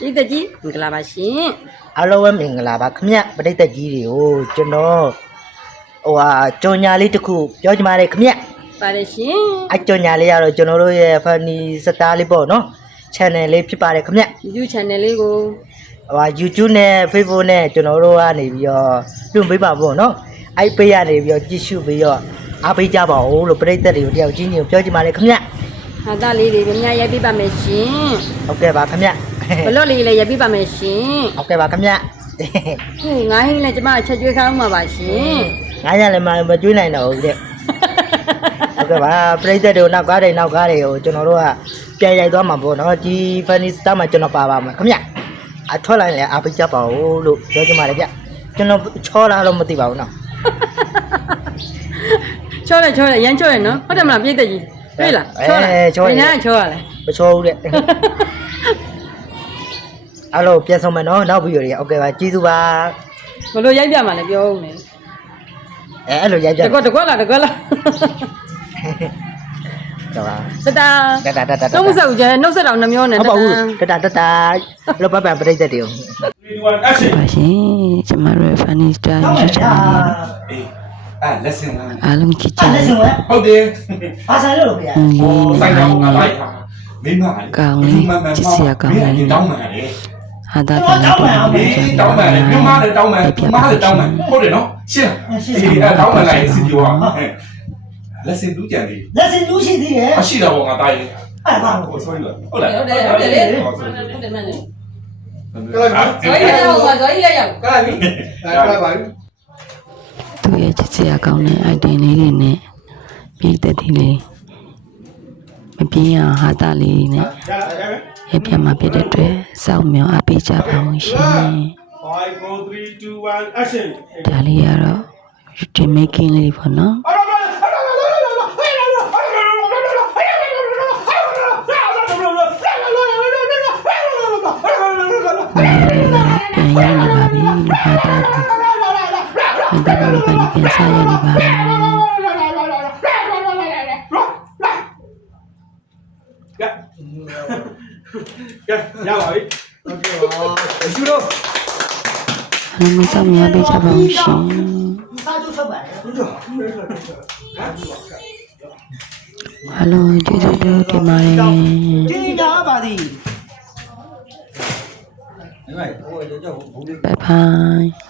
ဒီတကြီးမင်္ဂလာပါရှင်အားလုံးပဲမင်္ဂလာပါခမရပရိသတ်ကြီးတွေကိုကျွန်တော်ကြော်ညာလေးတစ်ခုပြောချင်ပါတယ်ခမရပါတယ်ရှင်ကြော်ညာလေးကတော့ကျွန်တော်တို့ရဲ့ Funny Star လေးပေါ့နော် channel လေးဖြစ်ပါတယ်ခမရ YouTube channel လေးကိုYouTube နဲ့ Facebook နဲ့ကျွန်တော်တို့ကနေပြီးတော့လွှင့်ပေးပါပေါ့နော်အဲ့ပေးရနေပြီးတော့ကြည့်ရှုပြီးတော့အားပေးကြပါဦးလို့ပရိသတ်တွေကိုတယောက်ချင်းချင်းပြောချင်ပါတယ်ခမရဟာသားလေးတွေများရိုက်ပေးပါမယ်ရှင်ဟုတ်ကဲ့ပါခမရဘလော့လေးလည်းရိုက်ပေးပါမယ်ရှင်ဟုတ်ကဲ့ပါခမရခုငါးဟင်းလည်းကျမချက်ကျွေးခိုင်းမှာပါရှင်ငါးရလည်းမကျွေးနိုင်တော့ဘူးတဲ့ဟုတ်ကဲ့ပါပရိသတ်တွေကိုနောက်ကားတွေကိုကျွန်တော်တို့ကပြန်ရိုက်သွားမှာပေါ့နော်ဒီ Funny Star မှာကျွန်တော်ပါပါမယ်ခမရအထွက်လိုက်လည်းအားပေးကြပါဦးလို့ပြောချင်ပါတယ်ဗျကျွန်တော်ချောလာတော့မသိပါဘူးနော်ချောတယ်ရမ်းချောတယ်နော်ဟုတ်တယ်မလားပြည့်တဲ့ကြီးတွေ့လားချောတယ်ချောတယ်ချောရလဲမချောဘူးတဲ့အဲ့လိုပြန်ဆုံးမယ်နော်နောက်ဗီဒီယိုတွေโอเคပါကျေးဇူးပါဘလို့ရိုက်ပြမှာလဲပြောဦးမယ်အဲ့လိုရိုက်ပြတကွက်လားတော့ပါတတာနှုတ်ဆက်ဦးကျဲနှုတ်ဆက်တော်နှမျောနဲ့ဟုတ်ပါဘူးတတာလောပပပရိသတ်တွေပါရှင်ကျမတို့ Funny Star YouTube channel လေးlesson အားလုံးကြည့်ကြဟုတ်တယ်ဘာဆိုင်လို့ဗျာဆိုင်တော့ငါလိုက်မိမကောင်းလေးကြည့်စရာကောင်းလေးတောင်းမှန်တယ်ဟာတာကလည်းတောင်းမှန်တယ်တောင်းမှန်တယ်မြို့မလည်းတောင်းမှန်မလည်းတောင်းမှန်ဟုတ်တယ်နော်ရှင်းတောင်းမှန်လိုက်စီပြောlesson 2ကြံသေး lesson 2ရှိသေးတယ်ရှိတော့ငါတိုင်းအဲ့ပါဟုတ်ဆိုရင်ဟုတ်လားဟုတ်တယ်လေဟုတ်တယ်မနဲ့ကလာဇော်ကြီးလည်းရောက်ပါဇော်ကြီးလည်းရောက်ကလာပြီကလာပါပြီသူရဲ့ကြည့်စရာကောင်းတဲ့ item လေးတွေနဲ့ပြည်သက်တွေလေးမပြင်းအောင်ဟာတာလေးနဲ့ရပြမှာဖြစ်တဲ့အတွက်စောင့်မျှော်အပေးကြပါဦးရှင်5 4 3 2 1 action ဒါလေးကတော့ YouTube making လေးပေါ့နော်ပြန်ရနေပါပြီလို့ဟာတာဘာလို့ပြန်စားရနေပါလဲရပါပြီโอเคပါယူတော့အမစမ်းရပေးချပါဦးရှင်စားကြထုတ်ပါတယ်ဟုတ်တော့ဟယ်လိုကျေးဇူးတင်ပါတယ်ကျေးဇူးပါသည်拜拜。